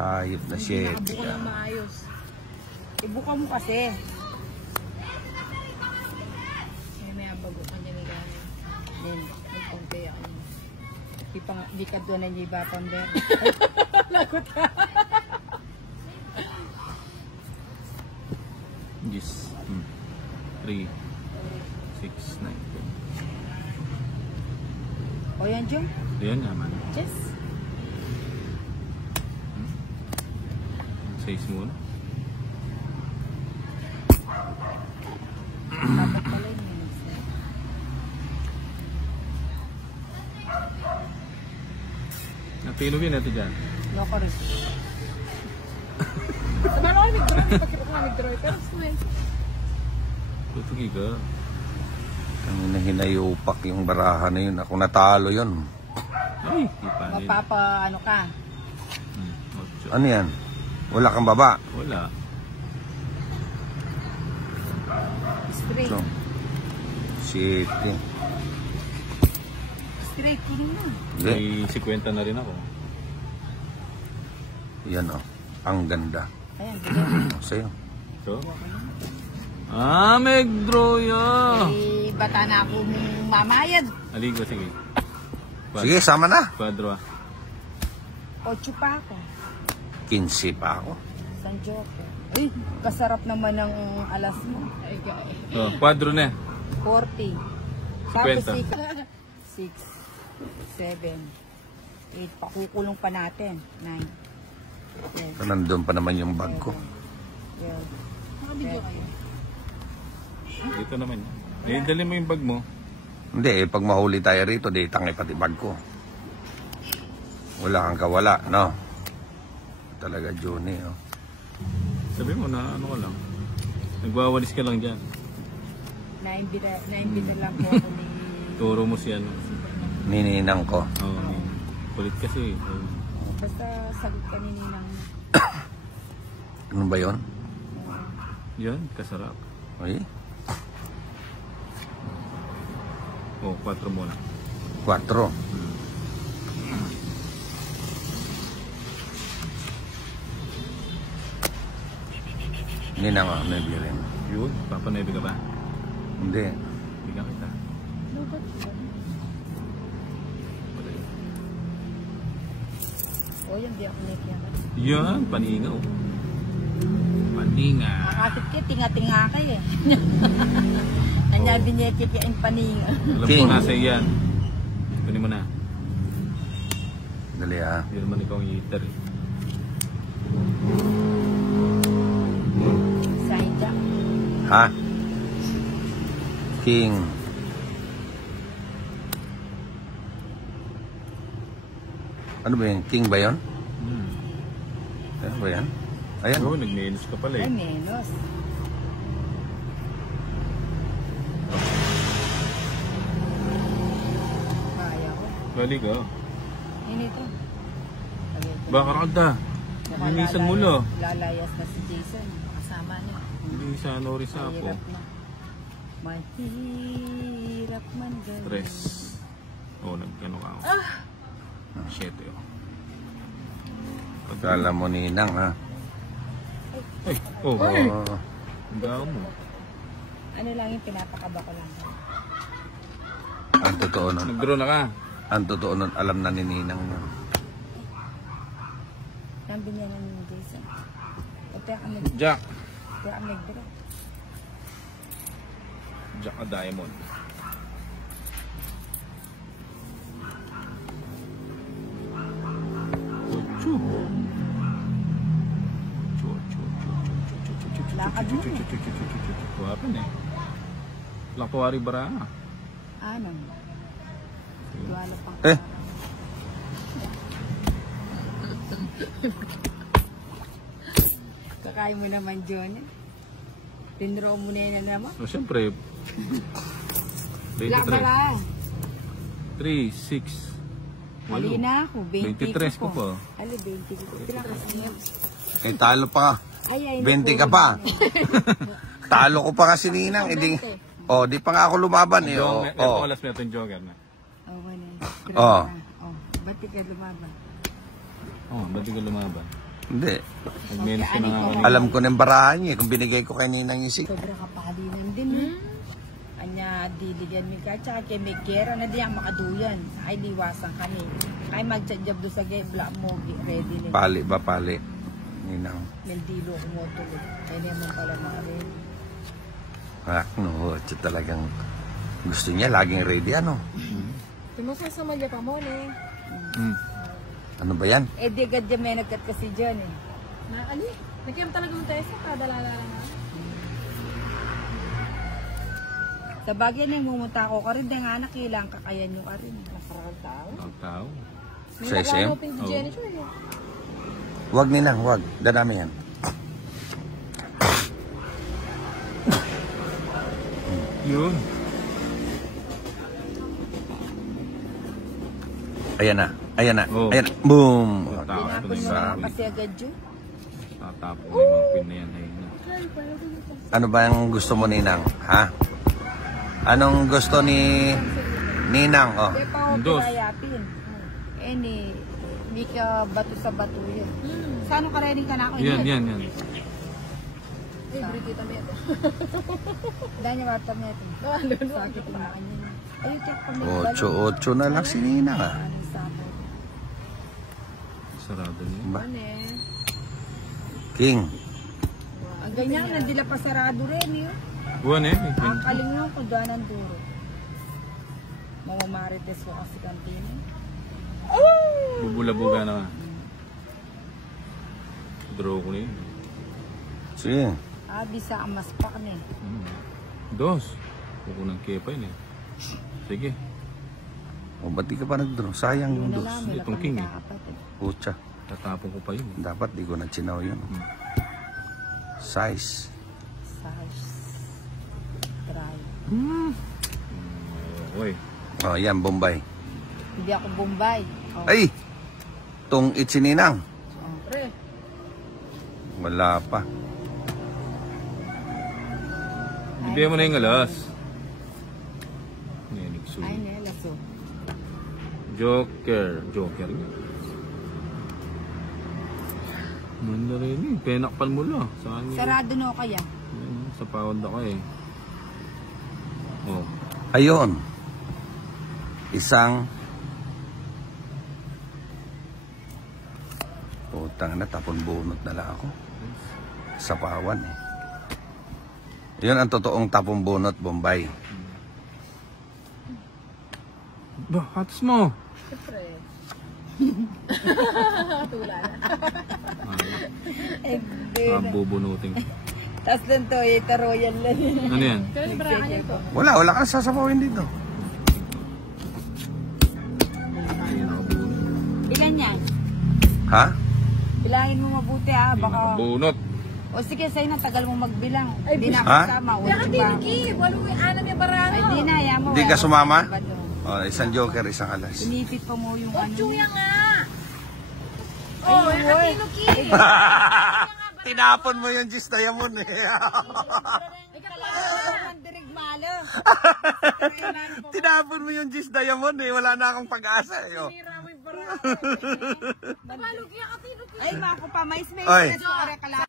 Hayop na Hindi 7. nakabuka ng maayos. Ibuka mo kasi. May bago ka niya nila. Then, may konti ako. Di ka doon na niya iba ponder. Lagot ka. Yes. 3, 6, 9, 10. O yan, Jom? Ayan naman. Yes. 6 muna. Dapat pala yung minutes na. Natinugin natin dyan. Loko rin. Sabi mo kami nag-draw. Pagkita ko nag-draw. Pero smile. Tutugi ka. Ang hinayupak yung baraha na yun. Ako natalo yun. Ay, ipanin. Mapapa ano ka. 8. Ano yan? Wala kang baba. Wala. Straight. So, 7. Straight ko rin yun. Hindi. May 50 na rin ako. Yan o. Ang ganda. Ayan, bigyan. Sa'yo. So? Meg-draw ya! Eh, bata na ako mamayad. Aligo, sige. Sige, sama na. Quadro 8 pa ako. 15 pa ako. San Joker. Uy, kasarap naman ng alas mo. So, quadro na. 40. 50. 6, 7, 8. Pakukulong pa natin. 9, 10, So, nandun pa naman yung bag ko. 12. Nakabigyo kayo. Dito naman. Eh, dali mo yung bag mo. Hindi, pag mahuli tayo rito, di tangay pati bag ko. Wala kang kawala, no? Talaga, Johnny, oh. Sabi mo na ano ka lang. Nagwawalis ka lang dyan. 9 bita lang po ako ni... Turo mo si ano. Nininang ko. Oh, kulit kasi. Basta sagot ka ni Ninang. Ano ba yun? Yan, kasarap. Ay, Oh, 4 muna. 4. Ninang, oh, may bilin. Yun, papanaybi ka ba? Hindi. Bigyan kita. O yan, di ako nakiyan. Yan, paningaw. Paninga. Nakakit ka, tinga-tinga ka eh. Kanya binyekit ka yung paninga. Alam King. ko nasa iyan. Kunin mo na. Dali, ah. Hindi naman ikaw ang eater eh. Sign jack. Ha? King. Ano ba yan? King ba yun? Ano ba yan? Ayan. Oo, nag-minus ka pala Ay, eh. menos. Kaya ko. Bali ka. Yun ito. Baka kada. Linisan mo lo. Lalayas na si Jason. Kasama niya. Linisan o rin sa ako. Mahirap na. Mahirap man gawin. Stress. Oo, nag-ano ka ako. 7 oh. Kala mo ninang, ha? Ay, oh. Oo. Ang dao mo. Ano lang yung pinapakaba ko lang. Ang totoo nun. Nag-draw na ka. Ang totoo nun, alam na ni ninang yun. Sabi niya ng Jason. Kaya kami Jack. nag-draw. Jack a diamond. Chu. Lakad mo. Kuwapan eh. Lakwari bara. Ano? Duwala pang Eh. Kakain mo naman, John. Tinraw mo na yan naman. So, siyempre. Black 23. bala. 3, 6. Hali na ako. 23 ko po. Hali, 20 ko. Kailan kasi yan? Eh, talo pa. Ay, 20 ka pa. Talo ko pa kasi ninang. Eh, oh, di pa nga ako lumaban eh. Oh, Ito alas meron yung joker na. Oh, wala. Oh. Oh, ba't di ka lumaban? Oh, ba't di ka lumaban? Hindi. Nag-menos ka na nga kanina. Alam ko na yung barahan niya. Kung binigay ko kay Ninang yung Sobra kapalinan din. Anya, diligan mi ka. Tsaka kay may gera na di ang makaduyan. Ay, liwasan kami. Ay, magtsadyab doon sa gebla mo. Ready na. Pali ba, pali? Ninang. Mendilo kumotulog. Kaya naman pala mga ready. No, ito talagang gusto niya. Laging ready, ano? Tumusay sa malya pa mo, ne. Ano ba yan? Eh, di agad yung may nagkat kasi dyan eh. Ali, nagkiyam talaga mo tayo sa kadalala lang. Sa bagay na mumunta ko ka rin, nga nakilang kakayan nyo ka rin. Nasarang tao. Ang tao. Sa SM? Open to Jennifer, eh. Wag Ninang, wag. Dadami yan. Yun. Ayan na. Ayan na. Oh. Ayan na. Boom. Tao. Tinapon mo naman kasi agad yun. Tatapon na yung mga pin na yan. Ayun na. Ano ba ang gusto mo, Ninang? Ha? Anong gusto ni Ninang? Oh. Kaya pa ako Dos. pinayapin. Eh, hindi ka bato sa bato yun. Saan ka rin ka na ako? Yan. Libre kita mo ito. Dahil niya wata mo ito. Sakit na kanya. Ay, tek pa may 8-8 na lang si Ninang, ah. Sarado niya. Ba? Ano eh? King. Ang ganyan, nandila pa sarado rin yun. Buwan eh. Ang kalingaw ko doon ang duro. Mamamarites ko kasi kantina. Bubula-buga na ka. Draw ko na yun. Sige. Bisa ang maspak na eh. Dos. Huwag ng kepa yun eh. Sige. O, ba't di ka pa nag-draw? Sayang yung dos. Itong king eh. Pucha. Tatapon ko pa yun. Dapat di ko na chinaw yun. Size. Size. Try. Okay. Oh, yan, Bombay. Hindi ako Bombay. Oh. Ay! Tong itsininang. Pre. Wala pa. Bibigyan mo na yung alas. Nenik su. Ay, nelaso. Joker. Joker nga. Manda rin eh. Penakpan mo lang. Saan yun? Sarado no kaya? Sa pound ako eh. Oh. Ayun. Isang utang na, tapon bunot na lang ako. Sa pawan eh. Yun ang totoong tapon bunot, Bombay. Ba, hatos mo. Pre. Hindi. Bubunutin. Tapos lang to, ita royal lang. Ano yan? Kaya yung barangan yan to. Wala ka sasapawin dito. Ayun ako bunot. Ilan yan? Ha? Bilangin mo mabuti ha, baka... Bunot. O sige, sa'yo na, tagal mo magbilang. Ay, Di na ako ha? kasama. Kaya ka tiniki. Walong yung anam yung barangan. Ay, di na, ayaw mo. Di ka wala sumama? akong iba doon. Oh, isang joker, isang alas. Inipit pa mo yung ano. Ocho yan nga. Ay, Oh, yan ka boy. tinuki. Tinapon mo yung Gis Diamond eh. Ay, kailangan ng dirigmalo. Tinapon mo yung Gis Diamond eh. Wala na akong pag-asa eh. Oh. Balugi yan ka tinuki. Ay, mako pa, mais may Oy. kala.